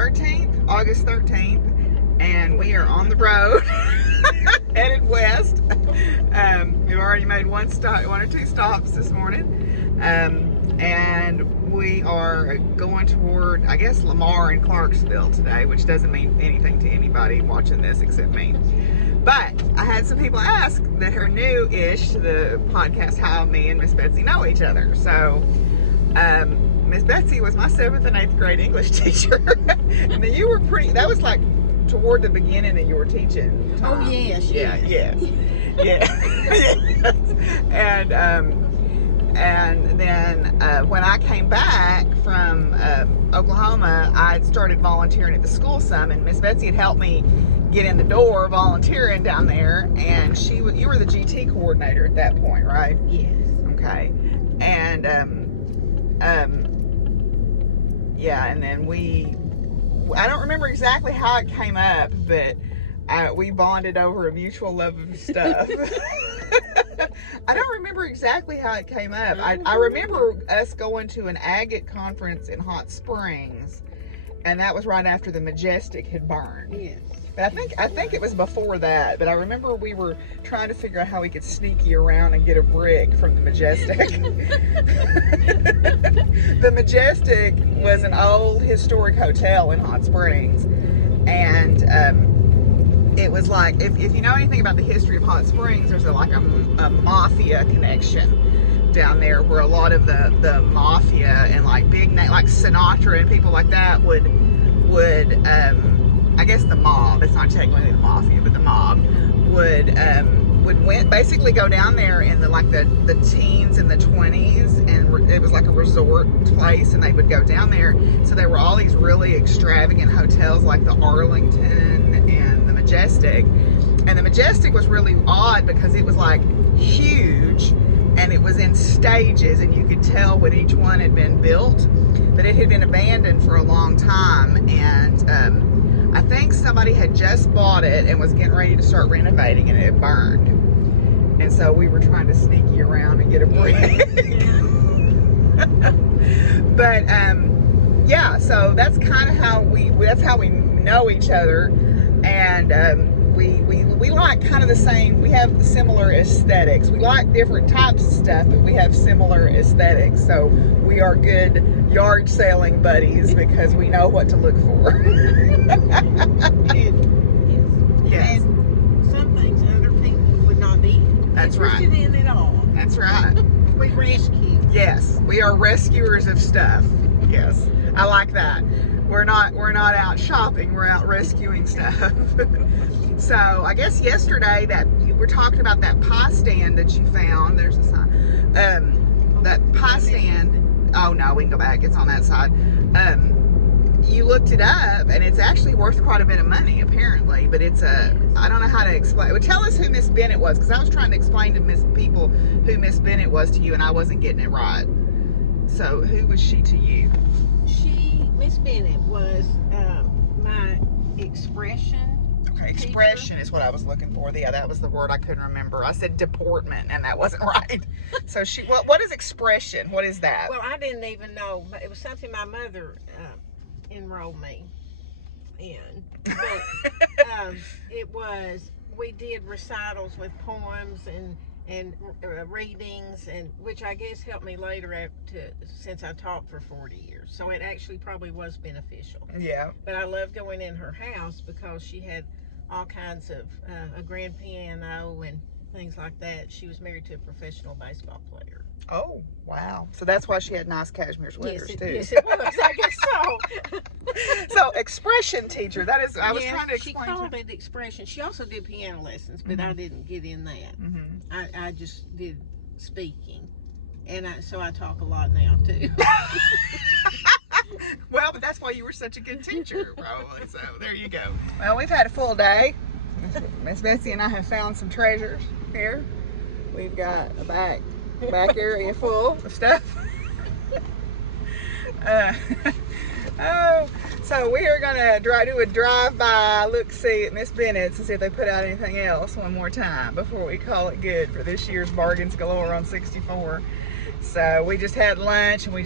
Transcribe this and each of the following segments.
13th, August 13th, and we are on the road, headed west. We've already made one or two stops this morning, and we are going toward, I guess, Lamar and Clarksville today, which doesn't mean anything to anybody watching this except me. But I had some people ask that are new-ish to the podcast how me and Miss Betsy know each other. So, Miss Betsy was my 7th and 8th grade English teacher. And then you were that was like toward the beginning of your teaching time. Oh, yes. Yeah. And then when I came back from Oklahoma, I started volunteering at the school some, and Miss Betsy had helped me get in the door volunteering down there, and you were the GT coordinator at that point, right? Yes. Okay. And yeah, and then I don't remember exactly how it came up, but we bonded over a mutual love of stuff. I don't remember exactly how it came up. I remember us going to an agate conference in Hot Springs, and that was right after the Majestic had burned. Yes. But I think it was before that. But I remember we were trying to figure out how we could sneak you around and get a brick from the Majestic. The Majestic was an old historic hotel in Hot Springs, and it was like, if you know anything about the history of Hot Springs, there's a mafia connection down there, where a lot of the mafia and like big name like Sinatra and people like that would I guess the mob, it's not technically the mafia, but the mob would basically go down there in the teens and the 20s, and it was like a resort place, and they would go down there. So there were all these really extravagant hotels like the Arlington and the Majestic. And the Majestic was really odd because it was like huge, and it was in stages, and you could tell when each one had been built, but it had been abandoned for a long time. And I think somebody had just bought it and was getting ready to start renovating, and it had burned. And so we were trying to sneak you around and get a brick. But yeah, so that's kind of how we know each other. And we like kind of the same, we have similar aesthetics. We like different types of stuff, but we have similar aesthetics. So we are good yard sailing buddies because we know what to look for. Yes. And some things other people would not be interested in at all. That's right. We rescue. Yes, we are rescuers of stuff. Yes, I like that. We're not out shopping. We're out rescuing stuff. So I guess yesterday that you were talking about that pie stand that you found. There's a sign. That pie stand. Oh no, we can go back. It's on that side. You looked it up, and it's actually worth quite a bit of money, apparently. But I don't know how to explain. Well, tell us who Miss Bennett was, because I was trying to explain to people who Miss Bennett was to you, and I wasn't getting it right. So who was she to you? Miss Bennett was my expression. Okay, expression is what I was looking for. Yeah, that was the word I couldn't remember. I said deportment, and that wasn't right. So what is expression? What is that? Well, I didn't even know. It was something my mother enrolled me in. But we did recitals with poems and readings, and which I guess helped me later since I taught for 40 years. So it actually probably was beneficial. Yeah. But I loved going in her house because she had all kinds of a grand piano and things like that. She was married to a professional baseball player. Oh, wow. So that's why she had nice cashmere sweaters, too. Yes, it was. I guess so. So, expression teacher. That is, I was trying to explain. She called it expression. She also did piano lessons, but I didn't get in that. Mm-hmm. I just did speaking. And so I talk a lot now, too. Well, but that's why you were such a good teacher, probably. So, there you go. Well, we've had a full day. Miss Betsy and I have found some treasures here. We've got a back area full of stuff. So we are gonna do a drive-by look-see at Miss Bennett's and see if they put out anything else one more time before we call it good for this year's Bargains Galore on 64. So we just had lunch, and we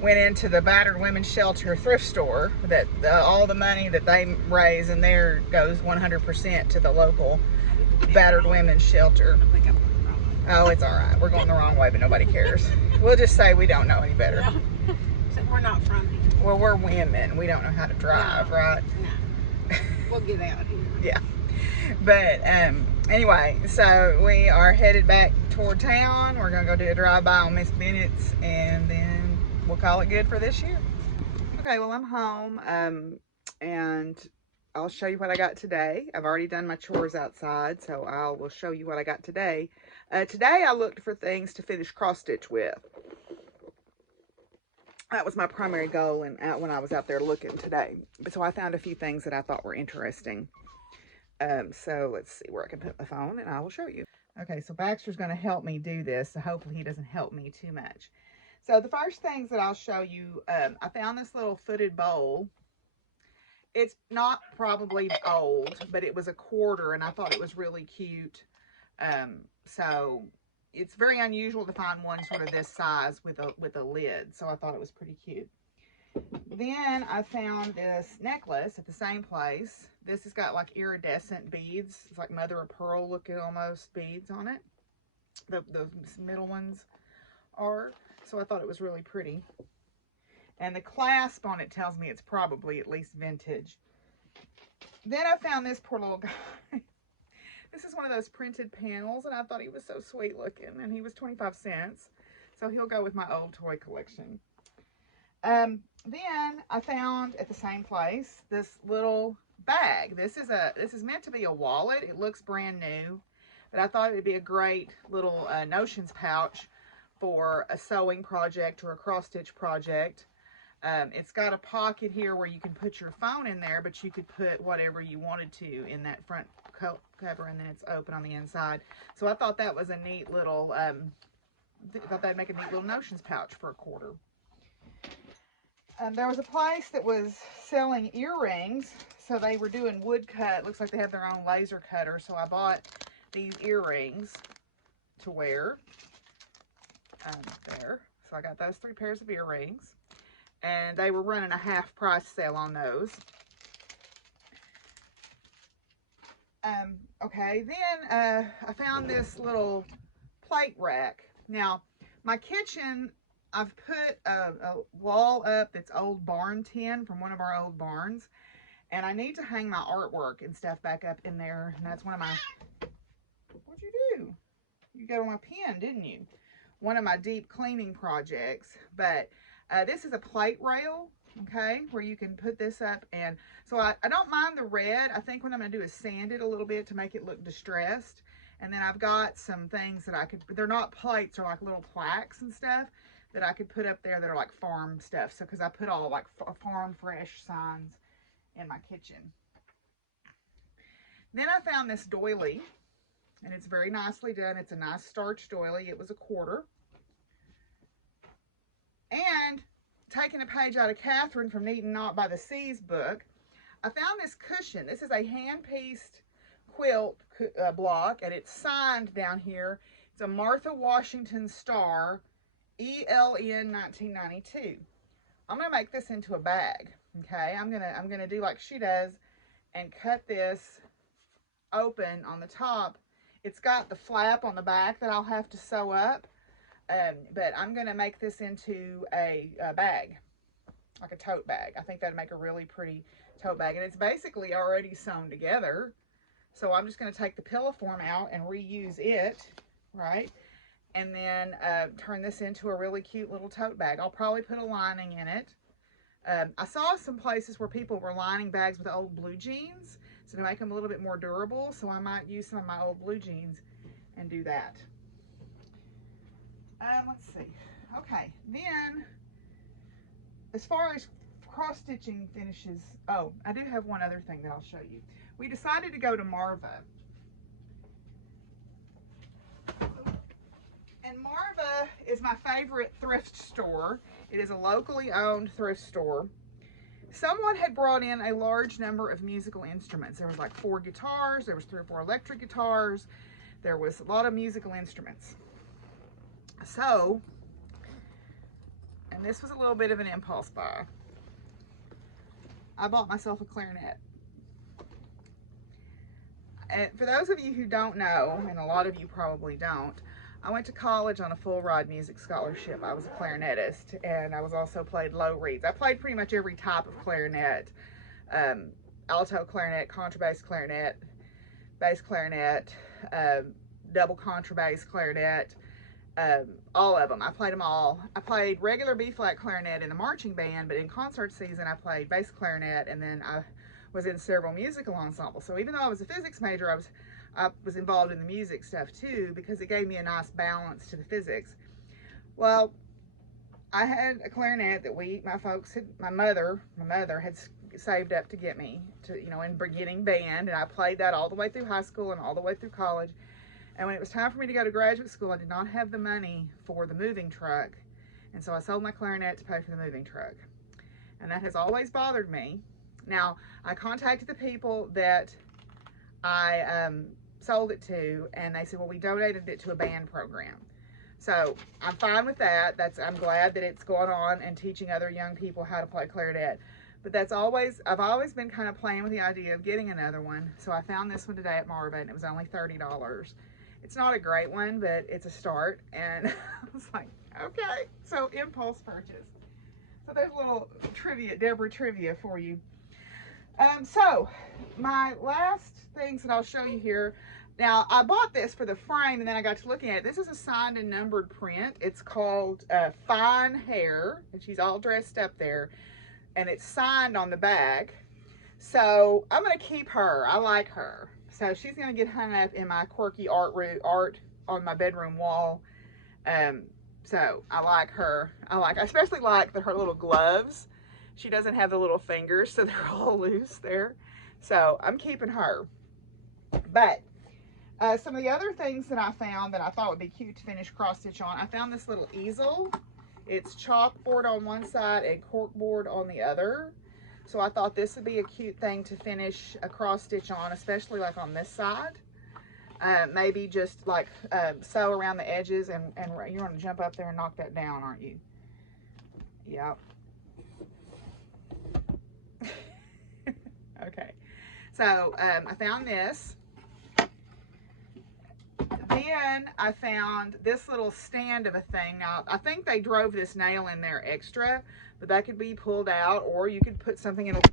went into the battered women's shelter thrift store. That all the money that they raise in there goes 100% to the local battered women's shelter. Oh, it's all right. We're going the wrong way, but nobody cares. We'll just say we don't know any better. No. So we're not from here. Well, we're women. We don't know how to drive, right? No. We'll get out of here. Yeah. But anyway, so we are headed back toward town. We're going to go do a drive-by on Miss Bennett's, and then we'll call it good for this year. Okay, well, I'm home, and I'll show you what I got today. I've already done my chores outside, so I will show you what I got today. Today, I looked for things to finish cross-stitch with. That was my primary goal when I was out there looking today. So I found a few things that I thought were interesting. So let's see where I can put my phone, and I will show you. Okay, so Baxter's going to help me do this, so hopefully he doesn't help me too much. So the first things that I'll show you, I found this little footed bowl. It's not probably old, but it was a quarter, and I thought it was really cute. So it's very unusual to find one sort of this size with a lid, so I thought it was pretty cute. Then I found this necklace at the same place. This has got like iridescent beads. It's like mother of pearl looking almost beads on it. The middle ones are. So I thought it was really pretty. And the clasp on it tells me it's probably at least vintage. Then I found this poor little guy. This is one of those printed panels, and I thought he was so sweet looking, and he was 25 cents. So he'll go with my old toy collection. Then I found at the same place this little bag. This is meant to be a wallet. It looks brand new, but I thought it would be a great little notions pouch for a sewing project or a cross stitch project. It's got a pocket here where you can put your phone in there, but you could put whatever you wanted to in that front cover, and then it's open on the inside. So I thought that was a neat little, I thought that'd make a neat little notions pouch for a quarter. There was a place that was selling earrings, so they were doing wood cut. Looks like they have their own laser cutter, so I bought these earrings to wear. There. So I got those 3 pairs of earrings, and they were running a half price sale on those. Okay, then I found this little plate rack. Now, my kitchen, I've put a wall up that's old barn tin from one of our old barns, and I need to hang my artwork and stuff back up in there, and that's one of my, what'd you do? You got on my pen, didn't you? One of my deep cleaning projects. But this is a plate rail, okay, where you can put this up, and so I don't mind the red. I think what I'm going to do is sand it a little bit to make it look distressed. And then I've got some things that I could, they're not plates, they're like little plaques and stuff that I could put up there that are like farm stuff. So because I put all like farm fresh signs in my kitchen. Then I found this doily, and it's very nicely done. It's a nice starch doily. It was a quarter. And taking a page out of Catherine from Knit and Knot by the Seas book, I found this cushion. This is a hand-pieced quilt block, and it's signed down here. It's a Martha Washington Star, ELN 1992. I'm gonna make this into a bag. Okay, I'm gonna do like she does and cut this open on the top. It's got the flap on the back that I'll have to sew up, but I'm gonna make this into a bag, like a tote bag. I think that'd make a really pretty tote bag, and it's basically already sewn together. So I'm just gonna take the Pilliform out and reuse it, right? And then turn this into a really cute little tote bag. I'll probably put a lining in it. I saw some places where people were lining bags with old blue jeans, so to make them a little bit more durable. So I might use some of my old blue jeans and do that. Let's see. Okay, then as far as cross-stitching finishes, oh, I do have one other thing that I'll show you. We decided to go to Marva. And Marva is my favorite thrift store. It is a locally owned thrift store. Someone had brought in a large number of musical instruments. There was like 4 guitars, there was 3 or 4 electric guitars, there was a lot of musical instruments. So, And this was a little bit of an impulse buy. I bought myself a clarinet. And for those of you who don't know, and a lot of you probably don't, I went to college on a full ride music scholarship. I was a clarinetist, and I was also played low reeds. I played pretty much every type of clarinet. Alto clarinet, contrabass clarinet, bass clarinet, double contrabass clarinet, all of them. I played them all. I played regular B-flat clarinet in the marching band, but in concert season I played bass clarinet, and then I was in several musical ensembles. So even though I was a physics major, I was involved in the music stuff too, because it gave me a nice balance to the physics. Well, I had a clarinet that my mother had saved up to get me to, in beginning band, and I played that all the way through high school and all the way through college. And when it was time for me to go to graduate school, I did not have the money for the moving truck, and so I sold my clarinet to pay for the moving truck. And that has always bothered me. Now, I contacted the people that I sold it to, and they said, well, we donated it to a band program. So I'm fine with that. I'm glad that it's going on and teaching other young people how to play clarinet. But I've always been kind of playing with the idea of getting another one. So I found this one today at Marva, and it was only $30. It's not a great one, but it's a start. And I was like, okay. So impulse purchase. So there's a little trivia, Deborah trivia for you. So my last things that I'll show you here. Now, I bought this for the frame, and then I got to looking at it. This is a signed and numbered print. It's called Fine Hair, and she's all dressed up there, and it's signed on the back. So I'm going to keep her. I like her. So she's going to get hung up in my quirky art on my bedroom wall. So I like her. I especially like her little gloves. She doesn't have the little fingers, so they're all loose there. So I'm keeping her. But some of the other things that I found that I thought would be cute to finish cross stitch on, I found this little easel. It's chalkboard on one side and corkboard on the other. So I thought this would be a cute thing to finish a cross stitch on, especially like on this side. Maybe just like sew around the edges, and you're going to jump up there and knock that down, aren't you? Yep. Okay. So I found this. Then I found this little stand of a thing. Now, I think they drove this nail in there extra, but that could be pulled out, or you could put something in extra.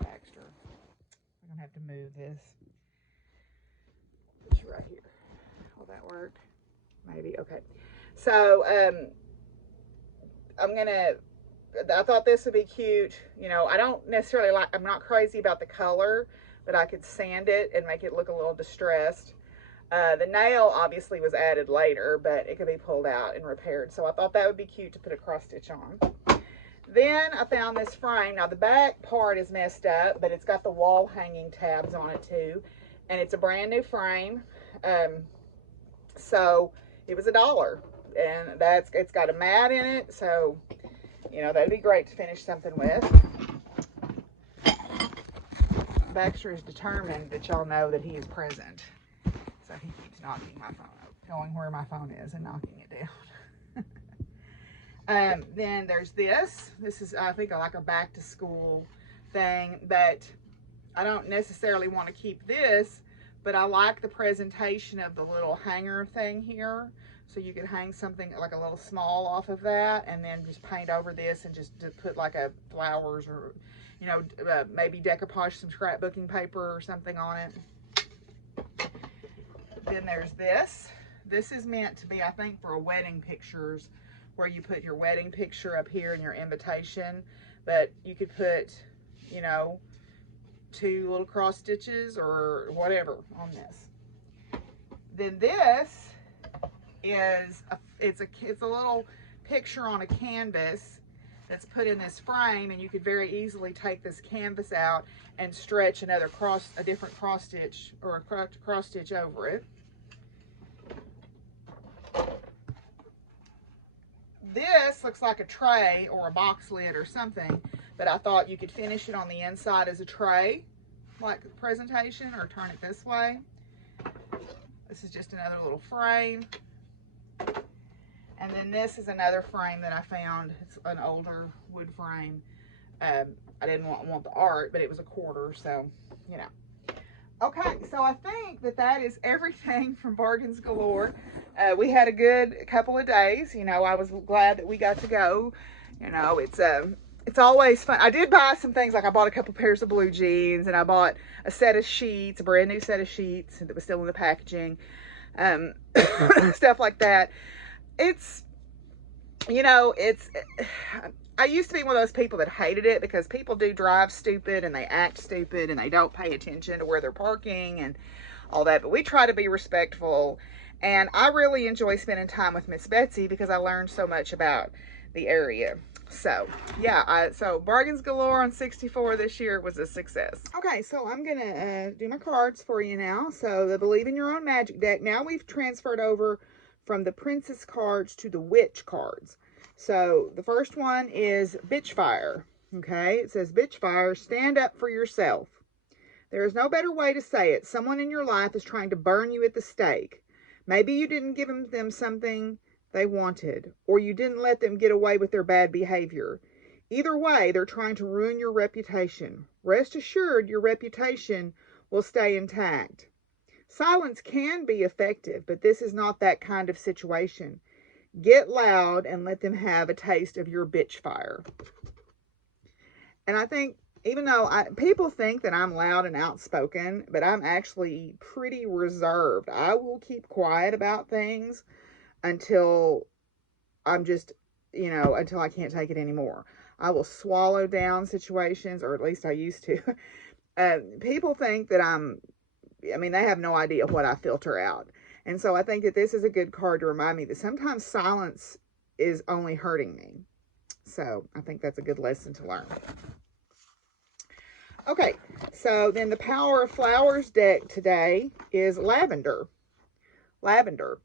I'm gonna have to move this. Put you right here. Will that work? Maybe. Okay. So I thought this would be cute. I don't necessarily I'm not crazy about the color, but I could sand it and make it look a little distressed. The nail obviously was added later, but it could be pulled out and repaired. So I thought that would be cute to put a cross stitch on. Then I found this frame. Now the back part is messed up, but it's got the wall hanging tabs on it too. And it's a brand new frame. So it was $1. And it's got a mat in it. So, that'd be great to finish something with. Baxter is determined that y'all know that he is present. So he keeps knocking my phone up, going where my phone is and knocking it down. Then there's this. This is, I think, like a back to school thing, but I don't necessarily want to keep this, but I like the presentation of the little hanger thing here. So you could hang something like a little small off of that, and then just paint over this and just put like a flowers or, maybe decoupage some scrapbooking paper or something on it. Then there's this. This is meant to be, I think, for wedding pictures, where you put your wedding picture up here and your invitation, but you could put, 2 little cross stitches or whatever on this. Then this is it's a little picture on a canvas that's put in this frame, and you could very easily take this canvas out and stretch a different cross stitch or a cross stitch over it. This looks like a tray or a box lid or something, but I thought you could finish it on the inside as a tray, like presentation, or turn it this way. This is just another little frame. And then this is another frame that I found. It's an older wood frame. I didn't want the art, but it was a quarter, so, you know. Okay, so I think that is everything from Bargains Galore. We had a good couple of days. You know, I was glad that we got to go. You know, it's always fun. I did buy some things, like I bought a couple pairs of blue jeans, and I bought a set of sheets, a brand new set of sheets that was still in the packaging, stuff like that. It's, you know, I used to be one of those people that hated it because people do drive stupid and they act stupid and they don't pay attention to where they're parking and all that. But we try to be respectful. And I really enjoy spending time with Miss Betsy because I learned so much about the area. So, yeah, so Bargains Galore on 64 this year was a success. Okay, so I'm going to do my cards for you now. So, the Believe in Your Own Magic deck. Now we've transferred over from the Princess cards to the Witch cards. So the first one is Bitchfire. Okay, it says, Bitchfire, stand up for yourself. There is no better way to say it. Someone in your life is trying to burn you at the stake. Maybe you didn't give them something they wanted, or you didn't let them get away with their bad behavior. Either way, they're trying to ruin your reputation. Rest assured, your reputation will stay intact. Silence can be effective, but this is not that kind of situation. Get loud and let them have a taste of your bitch fire. And I think, even though people think that I'm loud and outspoken, but I'm actually pretty reserved. I will keep quiet about things until I'm just, you know, until I can't take it anymore. I will swallow down situations, or at least I used to. People think that they have no idea what I filter out. And so I think that this is a good card to remind me that sometimes silence is only hurting me. So I think that's a good lesson to learn. Okay, so then the Power of Flowers deck today is Lavender. Lavender.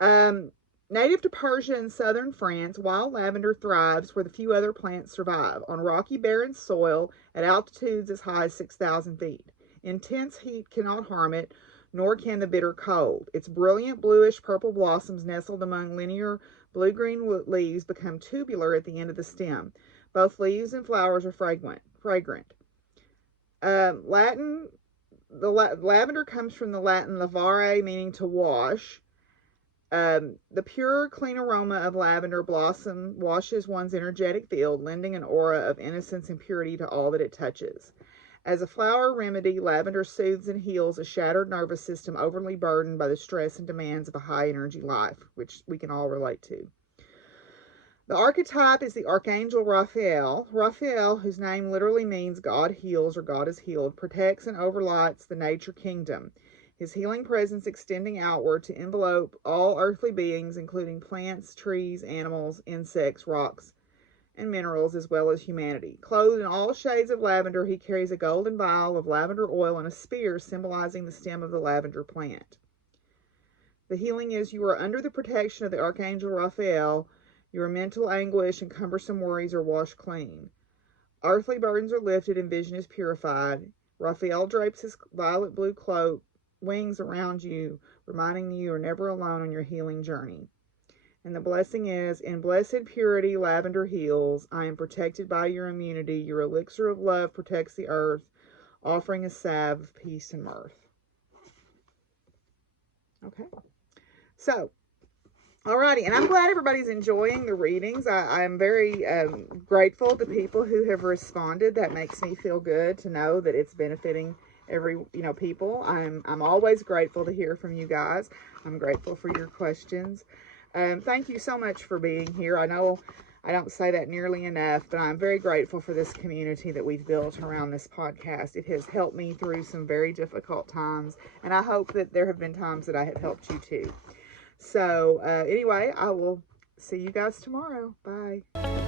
Native to Persia and southern France, wild lavender thrives where the few other plants survive, on rocky, barren soil at altitudes as high as 6,000 feet. Intense heat cannot harm it, nor can the bitter cold. Its brilliant bluish-purple blossoms nestled among linear blue-green leaves become tubular at the end of the stem. Both leaves and flowers are fragrant. Lavender comes from the Latin lavare, meaning to wash. The pure, clean aroma of lavender blossom washes one's energetic field, lending an aura of innocence and purity to all that it touches. As a flower remedy, lavender soothes and heals a shattered nervous system overly burdened by the stress and demands of a high-energy life, which we can all relate to. The archetype is the Archangel Raphael. Raphael, whose name literally means God heals or God is healed, protects and overlights the nature kingdom, his healing presence extending outward to envelope all earthly beings, including plants, trees, animals, insects, rocks, and minerals, as well as humanity. Clothed in all shades of lavender, he carries a golden vial of lavender oil and a spear symbolizing the stem of the lavender plant. The healing is, you are under the protection of the Archangel Raphael. Your mental anguish and cumbersome worries are washed clean. Earthly burdens are lifted and vision is purified. Raphael drapes his violet blue wings around you, reminding you are never alone on your healing journey. And the blessing is, in blessed purity, lavender heals. I am protected by your immunity. Your elixir of love protects the earth, offering a salve of peace and mirth. Okay. So, alrighty. And I'm glad everybody's enjoying the readings. I'm very grateful to people who have responded. That makes me feel good to know that it's benefiting people. I'm always grateful to hear from you guys. I'm grateful for your questions. Thank you so much for being here. I know I don't say that nearly enough, but I'm very grateful for this community that we've built around this podcast. It has helped me through some very difficult times, and I hope that there have been times that I have helped you too. So anyway, I will see you guys tomorrow. Bye.